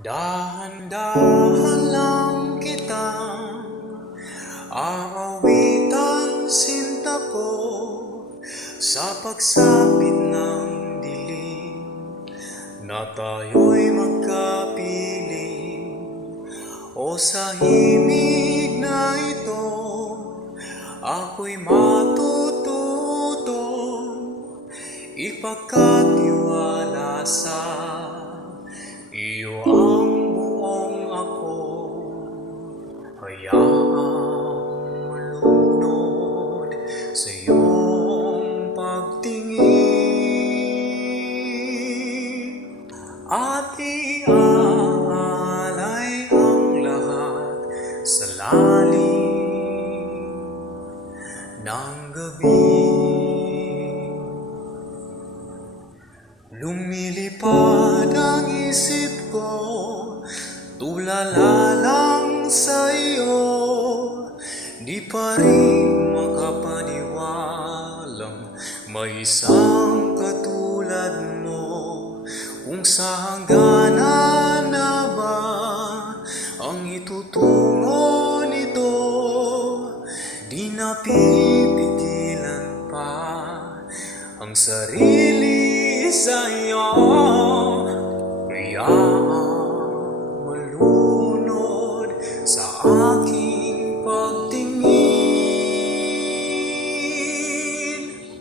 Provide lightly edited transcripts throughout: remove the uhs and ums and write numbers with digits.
Dahan-dahan lang kitang aawitan sinta ko sa pagsapit ng dilim na tayo'y magkapiling. O sa himig na ito ako'y matututo ipagkatiwala sa iyo ang buong ako. Hayaang malunod sa iyong pagtingin at iaalay ang lahat sa lalim ng gabi. Lumilipad ang isip ko, tulala lang sa iyo. Di pa rin makapaniwalang may isang katulad mo. Kung sa hangganan na ba ang itutungo nito, di napipigilan pa ang sarili sa iyo. Hayaang malunod sa aking pagtingin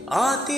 at